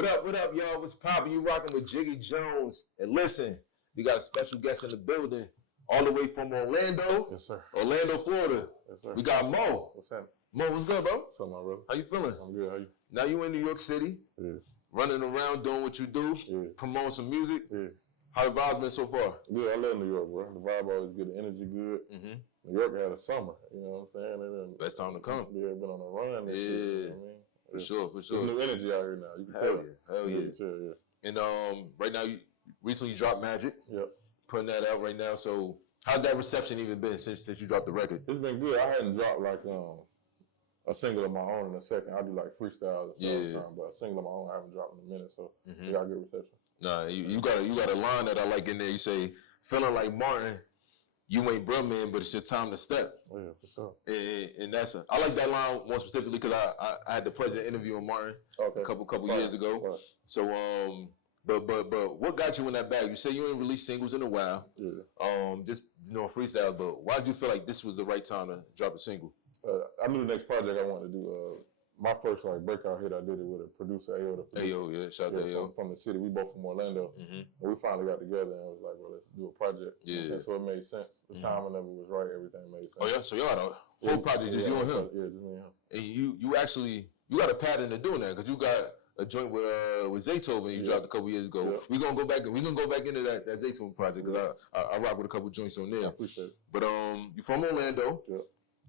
What up, y'all? What's poppin'? You rocking with Jiggy Jones. And listen, we got a special guest in the building, all the way from Orlando. Yes, sir. Orlando, Florida. Yes, sir. We got Moe. What's happening? Moe, what's good, bro? What's up, my brother? How you feeling? I'm good. How you? Now you in New York City, running around doing what you do, promoting some music. How the vibes been so far? Good. I love New York, bro. The vibe always good. The energy good. New York had a summer. You know what I'm saying? And then, best time to come. Yeah, been on a run. Yeah. You know what I mean? For sure. There's new energy out here now. You can tell. Hell yeah. You can tell, And right now, you recently dropped Magic. Yep. Putting that out right now. So how's that reception even been since you dropped the record? It's been good. I hadn't dropped like a single of my own in a second. I do like freestyles all the time, but a single of my own I haven't dropped in a minute. So we got good reception. Nah, you got a line that I like in there. You say, feeling like Martin, you ain't bruh man, but it's your time to step. Oh yeah, for sure. And I like that line more specifically because I had the pleasure of interviewing Martin a couple years ago. Right. So but what got you in that bag? You say you ain't released singles in a while. Yeah. Just freestyle. But why did you feel like this was the right time to drop a single? I knew the next project I wanted to do. My first breakout hit, I did it with a producer, Ayo. Ayo, shout out to Ayo. From the city. We both from Orlando. And we finally got together and was like, well, let's do a project. Yeah. And so it made sense. The timing of it was right. Everything made sense. Oh yeah, so y'all had a whole project just you and him. Yeah, just me and him. And you actually got a pattern of doing that because you got a joint with Zaytoven you dropped a couple years ago. Yeah. We're gonna go back into that Zaytoven project because I rock with a couple joints on there. I appreciate it. But you from Orlando. Yeah.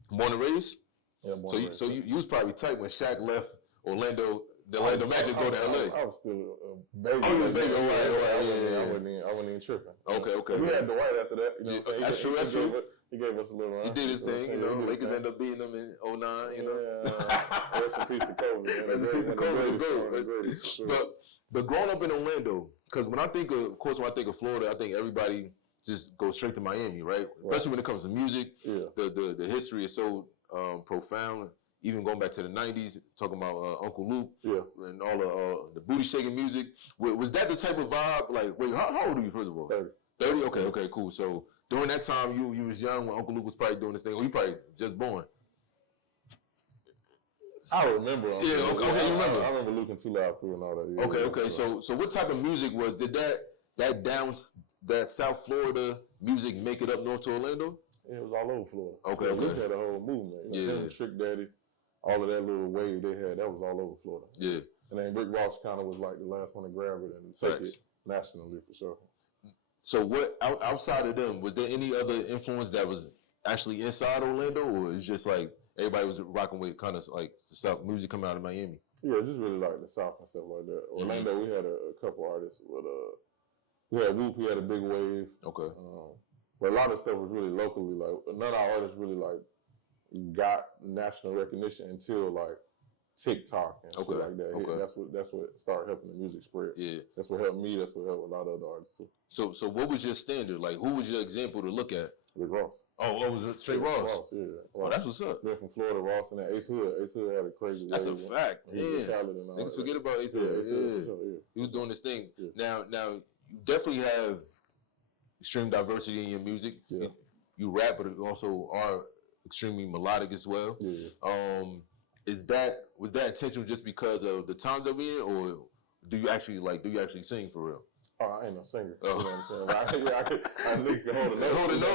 Born and raised? Yeah, born and raised. So you was probably tight when Shaq left Orlando. The Orlando Magic go to LA. I was still a baby. Oh, you a baby. I wasn't even tripping. Okay. We had Dwight after that. You know what I'm saying? That's true. He gave us a little run. He did his thing, you know. Lakers ended up beating them in 2009, you know. Yeah. Rest in peace to Kobe. But growing up in Orlando, because when I think of Florida, I think everybody just goes straight to Miami, right? Especially when it comes to music. Yeah. The history is so profound. Even going back to the 90s, talking about Uncle Luke and all the booty shaking music. Was that the type of vibe? Like, wait, how old are you, first of all? 30. 30? Okay, cool. So during that time, you was young when Uncle Luke was probably doing this thing, or you probably just born. I remember. You remember. I remember Luke and Too Loud Crew and all that. Yeah, okay. So what type of music did that South Florida music make it up north to Orlando? Yeah, it was all over Florida. Okay. Luke had a whole movement. You know, Trick Daddy. All of that little wave they had, that was all over Florida. Yeah. And then Rick Ross kind of was like the last one to grab it and take it nationally for sure. So what, outside of them, was there any other influence that was actually inside Orlando, or it's just like everybody was rocking with kind of like the South music coming out of Miami? Yeah, just really like the South and stuff like that. Orlando, we had a couple artists with we had Whoop, he had a big wave. Okay. But a lot of stuff was really locally, like none of our artists really like got national recognition until like TikTok and shit like that. Okay. That's what started helping the music spread. Yeah. That's what helped me. That's what helped a lot of other artists too. So what was your standard? Like, who was your example to look at? Rick Ross. Oh, was it straight Ross? Yeah. Oh, that's what's up. They're from Florida, Ross, and then Ace Hood. Ace Hood had a crazy. That's a fact. Yeah. Niggas forget about Ace Hood. Yeah. He was doing this thing. Yeah. Now you definitely have extreme diversity in your music. Yeah. You rap, but you also are extremely melodic as well. Yeah. Was that intentional just because of the times that we're in, or do you actually sing for real? Oh, I ain't no singer. You know what I'm saying? I think you can hold a note.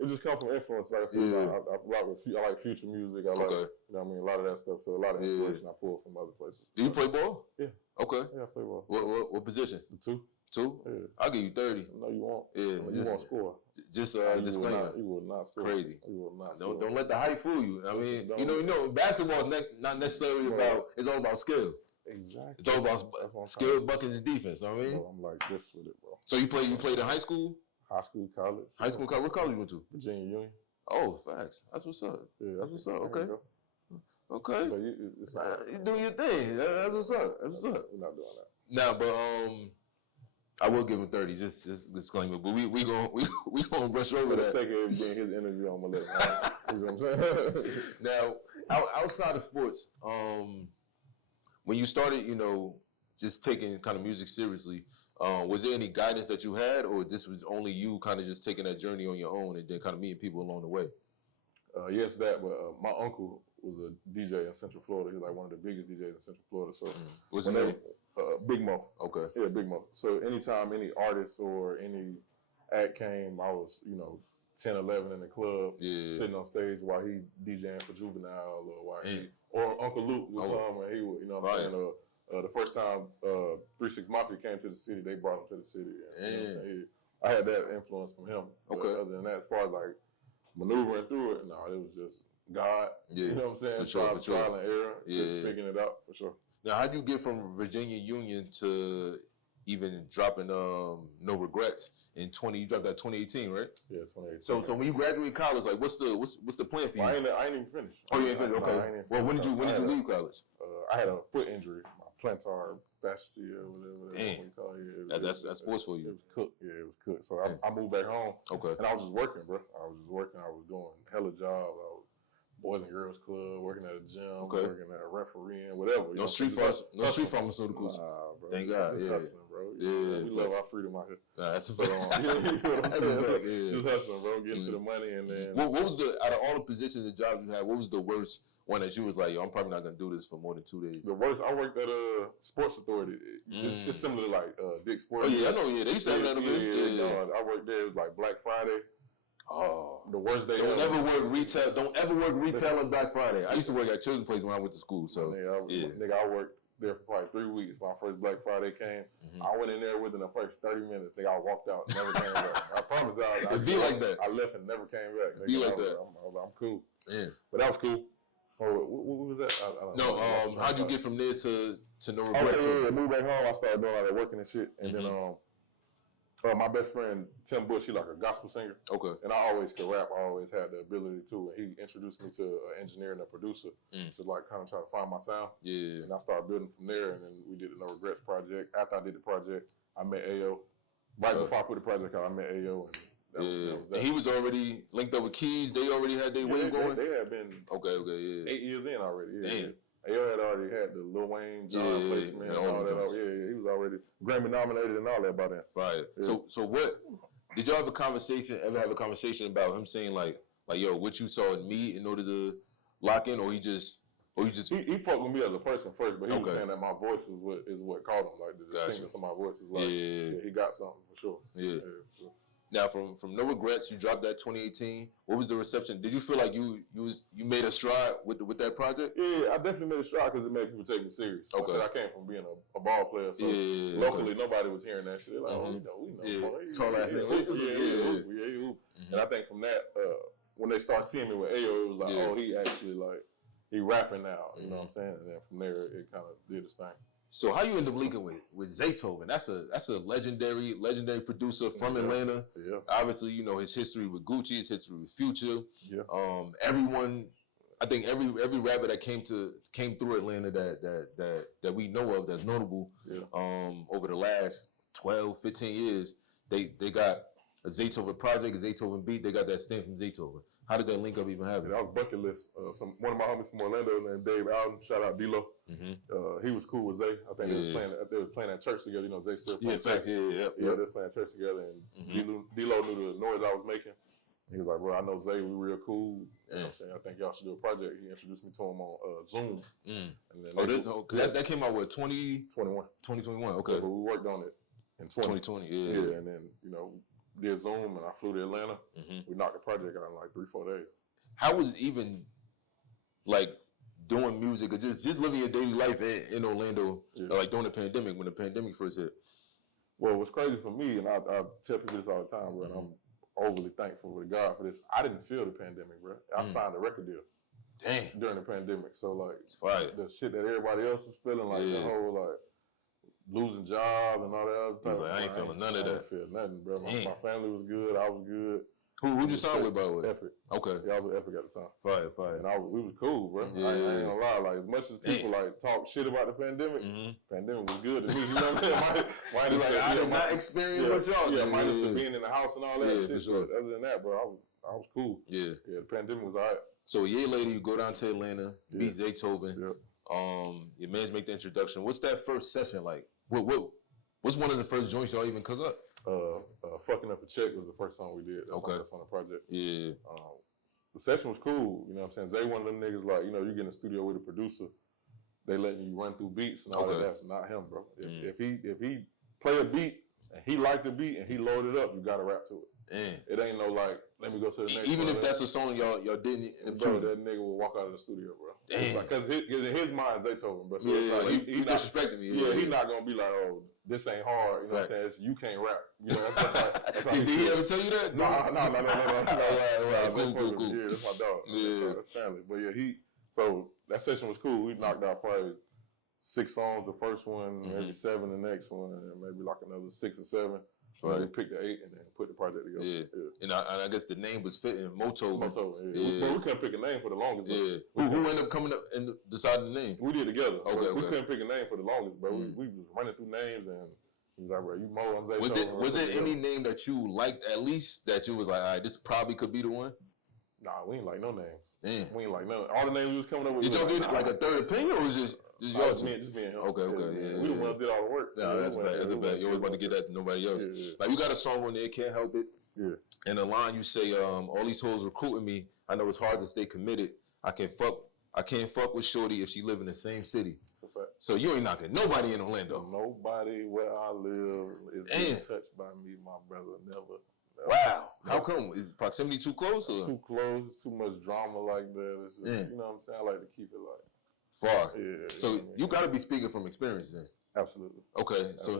It just comes from influence. Like I said, I like future music. I like, you know what I mean, a lot of that stuff. So a lot of inspiration I pull from other places. Do you play ball? Yeah. Okay. Yeah, I play ball. What position? The 2? Yeah. I'll give you 30. No, you won't. Yeah. You won't score. Just disclaimer. You will not score. Crazy. You will not score. Don't let the hype fool you. I mean, you know, basketball is not necessarily it's all about skill. Exactly. It's all about skill, buckets, and defense. You know what I mean? Bro, I'm like this with it, bro. So you played in high school? High school, college. High school, college. What college you went to? Virginia Union. Oh, facts. That's what's up. Yeah, that's what's up. Okay. Okay. So you do your thing. That's what's up. That's what's up. We're not doing that. Nah, but I will give him 30. Just disclaimer. But we gonna brush over that. For the sake of getting his interview, I'm gonna let him. You know what I'm saying? Now, outside of sports, when you started, you know, just taking kind of music seriously, was there any guidance that you had, or this was only you kind of just taking that journey on your own and then kind of meeting people along the way? Yes, that. But my uncle was a DJ in Central Florida. He was like one of the biggest DJs in Central Florida. So what's his name? Big Moe. Okay. Yeah, Big Moe. So anytime any artist or any act came, I was, 10, 11 in the club, sitting on stage while he DJing for Juvenile or Uncle Luke would come and he would, what I'm saying? The first time 3-6 Mafia came to the city, they brought him to the city. And, I had that influence from him. Okay. But other than that, as far as like maneuvering through it, no, it was just God. Yeah. You know what I'm saying? Trial and error. Yeah. Figuring it out for sure. Now, how'd you get from Virginia Union to even dropping No Regrets in you dropped that 2018, right? Yeah, 2018. So when you graduate college, like what's the plan for you? I ain't even finished. Oh, you ain't finished? Okay. Well, when did you leave college? I had a foot injury, my plantar fascia or whatever you call it. That's sports for you. It was cooked. Yeah, it was cooked. So I moved back home. Okay. And I was just working, bro. I was doing hella jobs. I was Boys and Girls Club, working at a gym, working at a refereeing, whatever. No street pharmaceuticals. Nah, bro. Thank God. Yeah. Hustling, bro. Yeah. We love our freedom out here. Nah, that's a fact. You know what I'm saying? Just hustling, bro. Getting to the money and then. What was out of all the positions and jobs you had, what was the worst one that you was like, yo, I'm probably not going to do this for more than 2 days? The worst, I worked at a Sports Authority. It's similar to like Dick's Sports. Oh, yeah, I know. Yeah, they used to have that. I worked there. It was like Black Friday. Oh, the worst day. Don't ever work retail on Black Friday. I used to work at Children's Place when I went to school. So nigga, I worked there for probably 3 weeks. My first Black Friday came. I went in there within the first 30 minutes. Nigga, I walked out, never came back. I promise you, It'd be like that. I left and never came back. It'd be like that. I'm cool. Yeah, but that was cool. Oh, what was that? I don't know. How'd you get from there to No Regrets? I moved back home. I started doing all that working and shit, and then my best friend Tim Bush, he like a gospel singer. Okay. And I always could rap. I always had the ability to. And he introduced me to an engineer and a producer to like kind of try to find my sound. Yeah. And I started building from there. And then we did the No Regrets project. After I did the project, I met Ayo. Right before I put the project out, I met Ayo. And and he was already linked up with Keys. They already had their wave going. They had been 8 years in already. Yeah. Damn. Ayo had already had the Lil Wayne, John placement, and all that. He was already Grammy nominated and all that by then. Right. Yeah. So what did y'all have a conversation? Ever have a conversation about him saying like yo, what you saw in me in order to lock in, or he he fucked with me as a person first, but he was saying that my voice is what caught him, like the distinctness of my voice is like he got something for sure. Yeah. Now, from No Regrets, you dropped that 2018. What was the reception? Did you feel like you made a stride with that project? Yeah, I definitely made a stride because it made people take me serious. Okay. I came from being a ball player, so locally nobody was hearing that shit. They're like, we know. And I think from that, when they start seeing me with Ayo, it was like, he actually he rapping now. You know what I'm saying? And then from there, it kind of did its thing. So how you end up linking with Zaytoven? That's a legendary producer from Atlanta. Yeah. Obviously, his history with Gucci, his history with Future. Yeah. I think every rapper that came through Atlanta that we know of that's notable. Yeah. Over the last 12, 15 years, they got a Zaytoven project, a Zaytoven beat. They got that stamp from Zaytoven. How did that link up even happen? That was bucket list. One of my homies from Orlando named Dave Allen. Shout out D-Lo. He was cool with Zay. I think they was playing at church together. Zay still playing. They was playing at church together, and D-Lo knew the noise I was making. He was like, bro, I know Zay, we real cool. You know what I'm saying? I think y'all should do a project. He introduced me to him on Zoom. And then that came out what, 2021? 2021, okay. Yeah, but we worked on it in 2020, yeah. And then, did Zoom and I flew to Atlanta. We knocked the project out in like 3-4 days. How was it even doing music or just living your daily life in Orlando, like during the pandemic, when the pandemic first hit? Well, what's crazy for me, and I tell people this all the time, bro, and I'm overly thankful to God for this. I didn't feel the pandemic, bro. I signed a record deal. Damn. During the pandemic. So it's fire. The shit that everybody else was feeling, the whole losing job and all that other stuff. I ain't feeling none of that. I didn't feel nothing, bro. My family was good. I was good. Who'd you sign with, by the way? Epic. Okay. Yeah, I was with Epic at the time. Fire. And we was cool, bro. I ain't gonna lie. As much as people talk shit about the pandemic, pandemic was good to me. You know what I'm saying? I did not experience what y'all did. Yeah, minus the being in the house and all that shit. For sure. Other than that, bro, I was cool. Yeah. Yeah, the pandemic was all right. So a year later, you go down to Atlanta, meet Zaytoven. Your mans make the introduction. What's that first session like? What's one of the first joints y'all even cook up? Fucking Up a Check was the first song we did. That's on the project. Yeah. the session was cool. You know what I'm saying? Zay one of them niggas like, you get in the studio with a producer, they letting you run through beats and all that. That's not him, bro. If he play a beat and he liked the beat and he loaded up, you gotta rap to it. It ain't no like, let me go to the next even one. If that's a song y'all didn't, bro, that nigga will walk out of the studio, bro. Because in his mind, Zaytoven, bro. So he disrespecting me. He's not gonna be like, oh, this ain't hard. You know what I'm saying? You can't rap. That's how Did he ever tell you that? No. Right. Cool. Yeah, that's my dog. Yeah, that's family. But yeah, so that session was cool. We knocked out probably 6 songs the first one, maybe 7 the next one, and maybe like another 6 or 7. So we picked the 8 and then put the project together. Yeah. And I guess the name was fitting, MOETOVEN. Yeah. We couldn't pick a name for the longest. Yeah. Who ended up coming up and deciding the name? We did together. Okay. We couldn't pick a name for the longest, but we was running through names and he was like, bro, you Moe, I'm Zaytoven. Was there any name that you liked at least that you was like, all right, this probably could be the one? Nah, we ain't like no names. Damn. We ain't like none. All the names we was coming up with. Did y'all do like a third opinion or was it just me and him? Okay. Yeah. We the ones did all the work. Nah, that's bad. That's bad. You always about to get that to nobody else. Yeah. Like you got a song on there, Can't Help It. Yeah. And the line you say, all these hoes recruiting me. I know it's hard to stay committed. I can't fuck with shorty if she live in the same city. So you ain't knocking nobody in Orlando. Nobody where I live is being touched by me, my brother. Never. Wow. How come? Is proximity too close? Or? Too close. Too much drama like that. It's just, you know what I'm saying? I like to keep it like far. Yeah. So you got to be speaking from experience then. Absolutely. Okay. So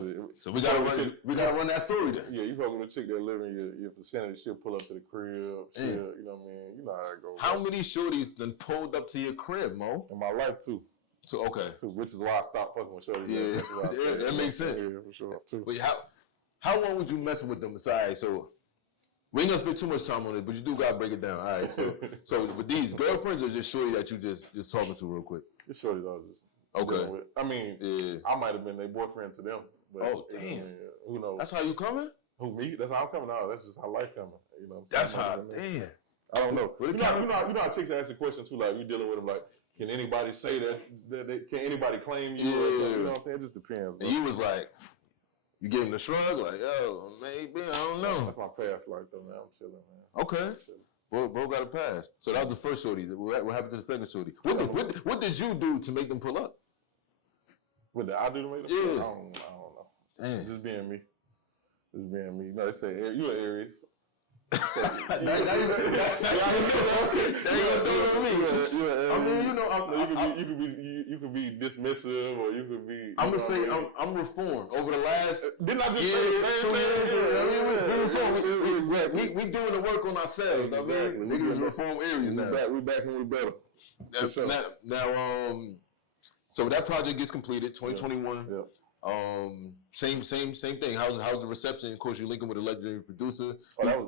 we gotta run that story then. Yeah, you fucking with a chick that live in your vicinity. She'll pull up to the crib. You know what I mean? You know how it goes. How many shorties done pulled up to your crib, Mo? In my life too. So okay. Which is why I stopped fucking with shorties. Yeah, that makes sense. Yeah, for sure. Too. But how long would you mess with them? So we ain't gonna spend too much time on it, but you do gotta break it down. All right. So with these girlfriends or just shorty that you just talking to real quick? It's shorties I was just. Okay. I mean, I might have been their boyfriend to them. But, damn. Who knows? That's how you coming? Who, me? That's how I'm coming out. That's just how life coming. You know. That's how. Damn. I don't know. You know how chicks ask the question too. Like you dealing with them. Like, can anybody say that can anybody claim you? Yeah. You know what I'm saying? It just depends. And you was like, you gave him the shrug, like, yo, maybe I don't know. That's my past life though, man. I'm chilling, man. Okay. Bro got a pass. So that was the first shorty. What happened to the second shorty? What did you do to make them pull up? What did I do to make them pull up? I don't know. Damn. Just being me. You know, they say, you're an Aries. I mean, you know, you could be dismissive, or you could be. I'm gonna say I'm reformed over the last. Didn't I just say 2 years? We doing the work on ourselves. I mean, niggas reform Aries now. We back and we better. Now, so that project gets completed, 2021. Yeah. Same thing. How's the reception? Of course, you're linking with a legendary producer. That was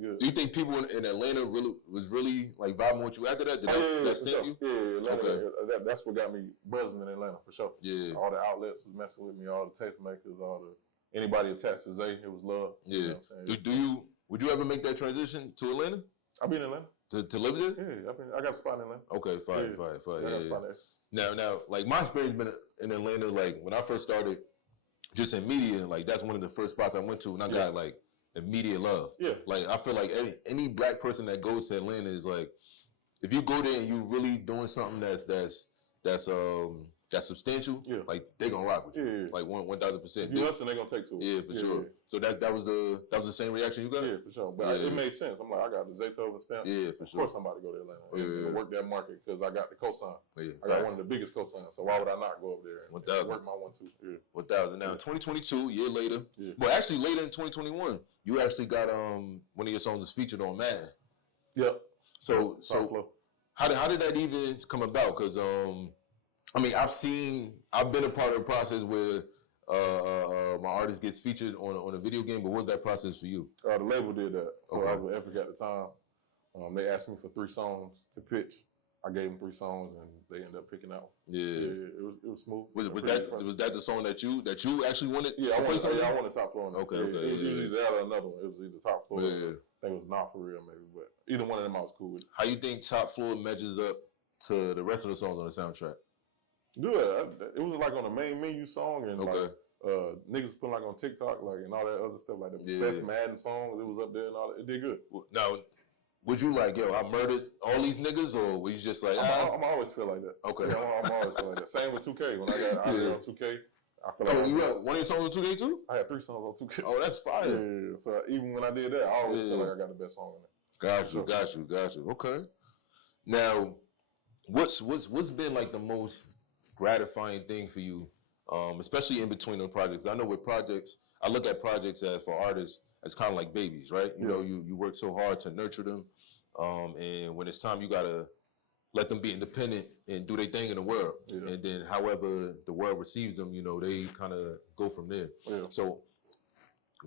good. Do you think people in Atlanta was really like vibing with you after that? Did that stamp you? Yeah, Atlanta, that's what got me buzzing in Atlanta for sure. Yeah. All the outlets was messing with me, all the tastemakers, anybody attached to Zay, it was love. Yeah. You know what I'm saying? Would you ever make that transition to Atlanta? I've been in Atlanta. To live there? Yeah, I got a spot in Atlanta. Okay, fine. I got a spot there. Now, like my experience been in Atlanta, like when I first started, just in media, like that's one of the first spots I went to, and I got like immediate love. Yeah. Like I feel like any black person that goes to Atlanta is like, if you go there and you really doing something that's substantial, like they gonna rock with you. Yeah. Like 1,000%. You listen, they gonna take to it. Yeah, for sure. So that was the same reaction you got? Yeah, for sure. But it made sense. I'm like, I got the Zaytoven stamp. Yeah, for sure. Of course somebody go to Atlanta. Work that market because I got the cosign. Yeah, I got one of the biggest cosigns. So why would I not go up there and work my 1-2? Yeah. 1,000. Now, 2022, year later. Yeah. Well, actually later in 2021, you actually got one of your songs featured on Madden. Yep. So how did that even come about? Because I mean, I've been a part of the process where my artist gets featured on a video game, but what was that process for you? The label did that. So I was with Epic at the time. They asked me for 3 songs to pitch. I gave them 3 songs, and they ended up picking out. Yeah. It was smooth. Was that the song that you actually wanted? Yeah, I wanted Top Floor on it. Okay. It was usually that or another one. It was either Top Floor. Yeah. I think it was Not For Real, maybe, but either one of them I was cool with. How you think Top Floor measures up to the rest of the songs on the soundtrack? Good. It was like on the main menu song, and like niggas put like on TikTok, like and all that other stuff, like the best Madden songs. It was up there and all that. It did good. Now, would you like, yo, I murdered all these niggas, or were you just like, I'm always feel like that. Okay. Yeah, I'm always feel like that. Same with 2K. When I got out there on 2K, I feel like. Oh, you got one of your songs on 2K too? I had 3 songs on 2K. Oh, that's fire. Yeah. So even when I did that, I always feel like I got the best song in it. Got you. Okay. Now, what's been like the most gratifying thing for you, especially in between the projects? I know with projects, I look at projects as for artists as kind of like babies, right? You know, you work so hard to nurture them, and when it's time, you gotta let them be independent and do their thing in the world. Yeah. And then, however the world receives them, you know, they kind of go from there. Yeah. So,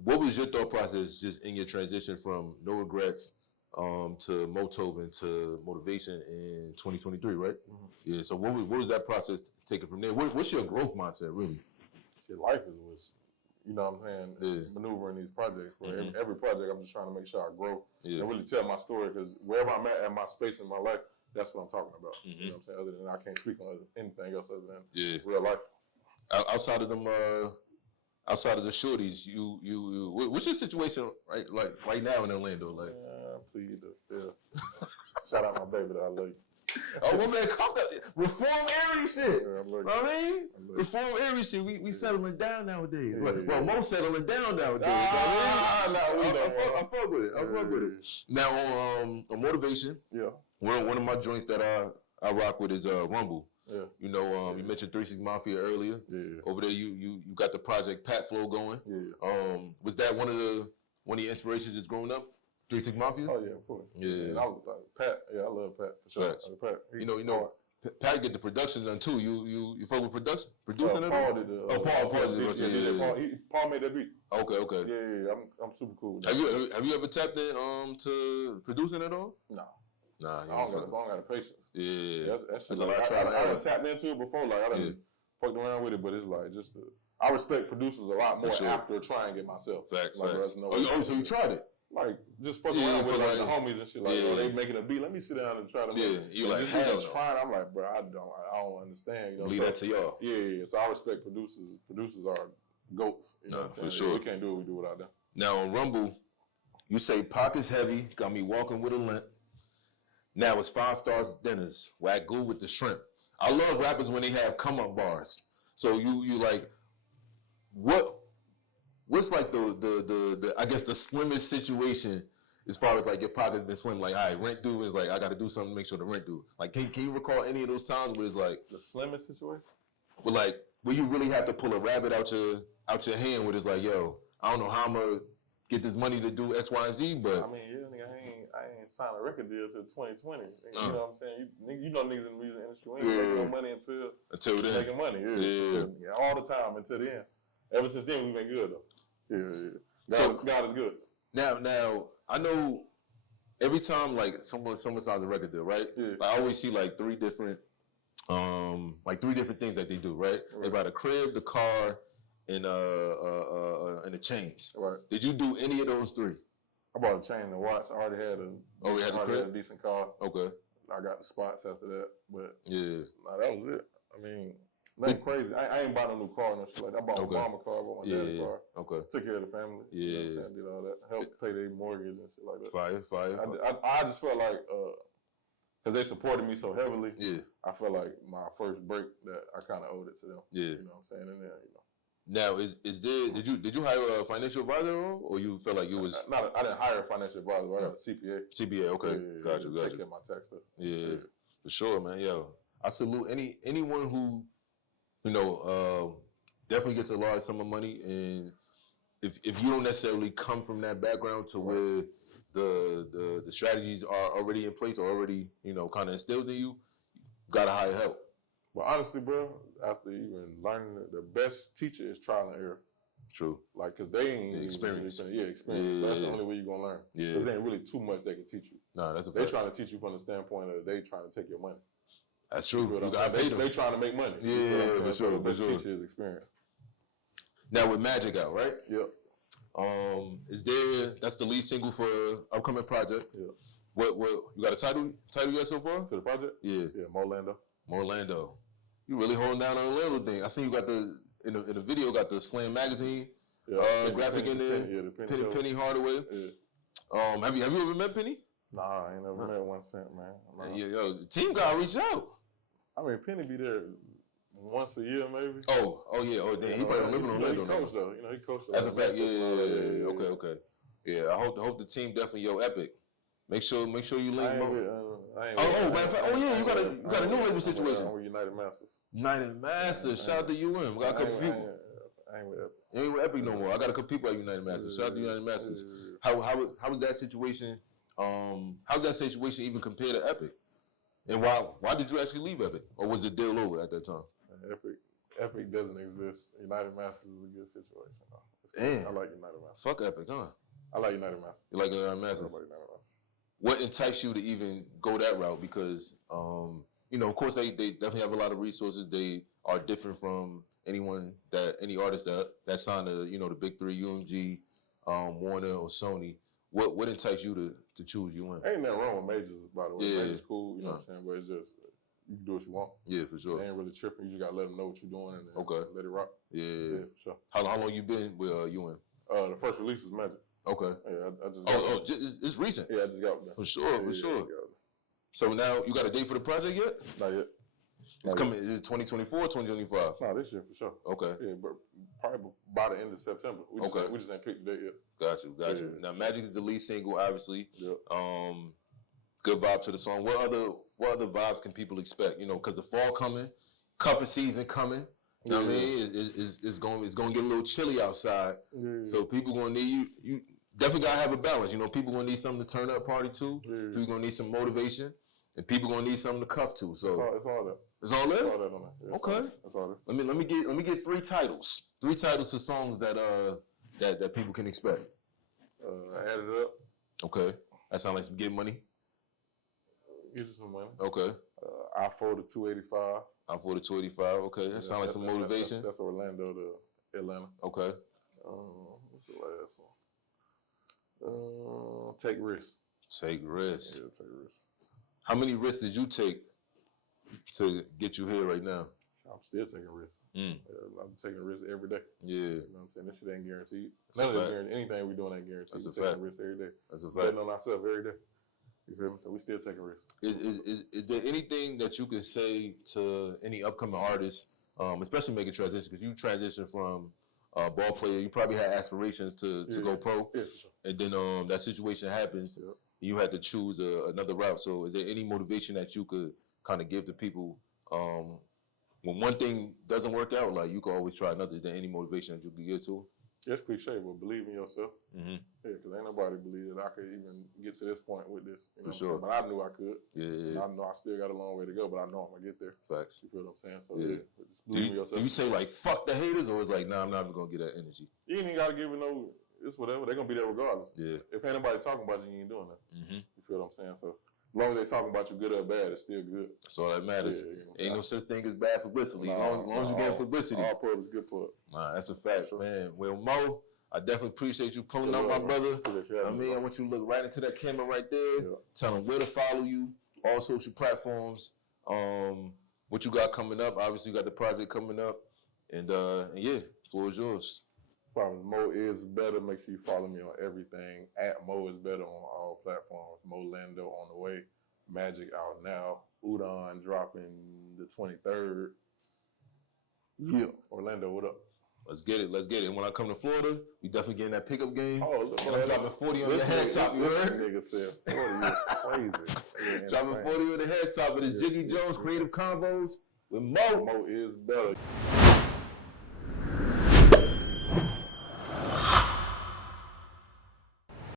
what was your thought process just in your transition from No Regrets to MOETOVEN to Motivation in 2023, right? Mm-hmm. Yeah. So, what was that process taken from there? What's your growth mindset, really? Your life was, you know what I'm saying, maneuvering these projects. Mm-hmm. Every project, I'm just trying to make sure I grow and really tell my story, because wherever I'm at my space in my life, that's what I'm talking about. Mm-hmm. You know what I'm saying? Other than I can't speak on anything else other than real life. Outside of them, outside of the shorties, you what's your situation right now in Orlando? Like, please, shout out my baby that I love you. Oh, my man, reform area shit. Yeah, I mean, reform area shit. We settling down nowadays. Well, most settling down nowadays. I fuck with it. I fuck with it. Now on Motivation, one of my joints that I rock with is Rumble. Yeah. You know, you mentioned 3 6 Mafia earlier. Yeah. Over there, you got the Project Pat flow going. Yeah. Was that one of your inspirations just growing up? 3 6 Mafia? Oh yeah, of course. Yeah. And I was like, Pat. Yeah, I love Pat for sure. Pat. You know, Pat get the production done too. You fuck with producing it? Paul did Paul did it. Paul made that beat. Okay. Yeah. I'm super cool with that. Have you ever tapped in to producing at all? No. Nah, I don't got the patience. Yeah. That's a lot of time. I done tapped into it before. Like, I done fucked around with it, but it's like I respect producers a lot more after trying it myself. Facts. So you tried it? Like, just fucking around with like the homies and shit. Like, they making a beat. Let me sit down and try to make it. You like, trying. I'm like, bro, I don't understand. You know, leave that to y'all. Yeah. So I respect producers. Producers are goats. You know for sure. We can't do what we do without them. Now, on Rumble, you say pockets heavy, got me walking with a limp. Now it's 5 stars dinners, wagyu with the shrimp. I love rappers when they have come-up bars. So you like, what's like the I guess the slimmest situation as far as like your pocket's been slim? Like, all right, rent due is like, I got to do something to make sure the rent due. Like, can you recall any of those times where it's like the slimmest situation? But like, where you really have to pull a rabbit out your hand, where it's like, yo, I don't know how I'm gonna get this money to do X, Y, and Z, but I mean, I ain't signed a record deal till 2020. You know what I'm saying? You know niggas in the music industry, we ain't making no money until then. Making money, all the time until the end. Ever since then, we've been good though. God is good. Now I know every time like someone signs a record deal, right? Yeah. Like, I always see like three different things that they do, right? They buy the crib, the car, and the chains. Right. Did you do any of those 3? I bought a chain and a watch. I already had a decent car. Okay. I got the spots after that, but nah, that was it. I mean, nothing crazy. I ain't bought a new car and no shit like that. I bought a Obama car, I bought my dad's car. Okay. Took care of the family. Yeah. You know what I'm saying? Did all that. Helped pay their mortgage and shit like that. Fire. I just felt like, because they supported me so heavily, I felt like my first break that I kind of owed it to them. Yeah. You know what I'm saying? And then, Now, did you hire a financial advisor or you felt like you was? I didn't hire a financial advisor. I got a CPA. CPA, okay, got you. Take care of my tax stuff. Yeah, for sure, man. Yo, I salute anyone who, definitely gets a large sum of money, and if you don't necessarily come from that background to where the strategies are already in place or already kind of instilled in you, gotta hire help. But honestly, bro, after even learning the best teacher is trial and error. True. Like, because they ain't experience. Experience. That's the only way you're going to learn. Yeah. Because there ain't really too much they can teach you. No, that's a fact. They're trying to teach you from the standpoint of they trying to take your money. That's true. You got to pay them. They trying to make money. Yeah, for sure. The best teacher is experience. Now with Magic out, right? Yep. That's the lead single for upcoming project. Yeah. What you got a title yet so far? To the project? Yeah. Yeah, Orlando. You really holding down on the Orlando thing. I seen you got in the video got the Slam magazine graphic in there. Yeah, Penny Hardaway. Yeah. Have you ever met Penny? Nah, I ain't never met 1 cent, man. Nah. Yeah, yo, the team gotta reach out. I mean, Penny be there once a year, maybe. Oh, yeah. Oh, damn. He probably living on Orlando now. He coached though. You know, he coached. That's a fact. Yeah. Okay. Yeah, I hope the team definitely, yo, Epic. Make sure you link Mo. Matter of fact, yeah, you got a new label situation. I'm with United Masters. United Masters. Shout out to UM. We got a couple people. I ain't with Epic. You ain't with Epic no more. I got a couple people at United Masters. Shout out to United Masters. How was that situation? How's that situation even compared to Epic? And why did you actually leave Epic? Or was the deal over at that time? Epic doesn't exist. United Masters is a good situation. Damn. I like United Masters. Fuck Epic, huh? I like United Masters. You like United Masters? I like United Masters. What enticed you to even go that route? Because, you know, of course, they definitely have a lot of resources. They are different from any artist that signed to, you know, the big three, UMG, Warner, or Sony. What enticed you to choose UM? Ain't nothing wrong with majors, by the way. Yeah. Majors cool, you know what I'm saying? But it's just, you can do what you want. Yeah, for sure. They ain't really tripping. You just got to let them know what you're doing and let it rock. Yeah, for sure. How long you been with UM? The first release was Magic. Okay. Yeah, I just it's recent. Yeah, I just got there. For sure. So now you got a date for the project yet? Not yet. It's coming. Is it 2024 or 2025? No, this year for sure. Okay. Yeah, but probably by the end of September. We just ain't picked the date yet. Got you. Now, Magic is the lead single, obviously. Yep. Good vibe to the song. What other vibes can people expect? You know, because the fall coming, cuffing season coming. You know what I mean? It's going to get a little chilly outside. Yeah. So people going to need you definitely got to have a balance. You know, people going to need something to turn up party to. Yeah. People going to need some motivation. And people going to need something to cuff to. So it's all that. It's all that? It's all that on there. Yeah, okay. That's all that. Let me get 3 titles. 3 titles to songs that people can expect. Add it up. Okay. That sounds like some get money. Get you some money. Okay. I folded 285. I folded 285. Okay. That sounds like some motivation. That's Orlando to Atlanta. Okay. What's the last one? Take risks. Take risks. Yeah, take risks. How many risks did you take to get you here right now? I'm still taking risks. I'm taking risks every day. Yeah. You know what I'm saying? This shit ain't guaranteed. None of this anything we're doing ain't guaranteed. That's a we're taking fact. risks every day. That's a fact. Betting on ourselves every day. You feel me? So we still taking risks. Is there anything that you can say to any upcoming artists, especially making transition? Because you transitioned from ball player, you probably had aspirations to go pro. Yeah, for sure. And then that situation happens. Yep. You had to choose another route. So is there any motivation that you could kind of give to people when one thing doesn't work out? Like, you can always try another. Is there any motivation that you could give to? It's cliche, but believe in yourself. Mm-hmm. Yeah, because ain't nobody believe that I could even get to this point with this. You know? For sure. But I knew I could. Yeah. I know I still got a long way to go, but I know I'm going to get there. Facts. You feel what I'm saying? So, just in believe in yourself. Do you say, like, fuck the haters, or is like, nah, I'm not even going to get that energy? You ain't even got to give it no, it's whatever. They're going to be there regardless. Yeah. If ain't nobody talking about you, you ain't doing that. Mm-hmm. You feel what I'm saying? So, as long as they talking about you good or bad, it's still good. That's all that matters. Yeah, ain't no such thing as bad publicity. As long as you get publicity. All pub is good pub. Nah, that's a fact, man. Well, Mo, I definitely appreciate you pulling up, my brother. I want you to look right into that camera right there. Yeah. Tell them where to follow you, all social platforms, what you got coming up. Obviously, you got the project coming up. And yeah, floor is yours. Moe Is Better. Make sure you follow me on everything at Moe Is Better on all platforms. Mo-Lando on the way. Magic out now. Udon dropping the 23rd. Yeah. Orlando, what up? Let's get it. And when I come to Florida, we definitely getting that pickup game. Oh, look, I'm dropping 40 on your head top. You heard? Nigga said 40 is crazy. Dropping 40 on the head top of this Jiggy Jones Creative Convos with Mo. Moe Is Better.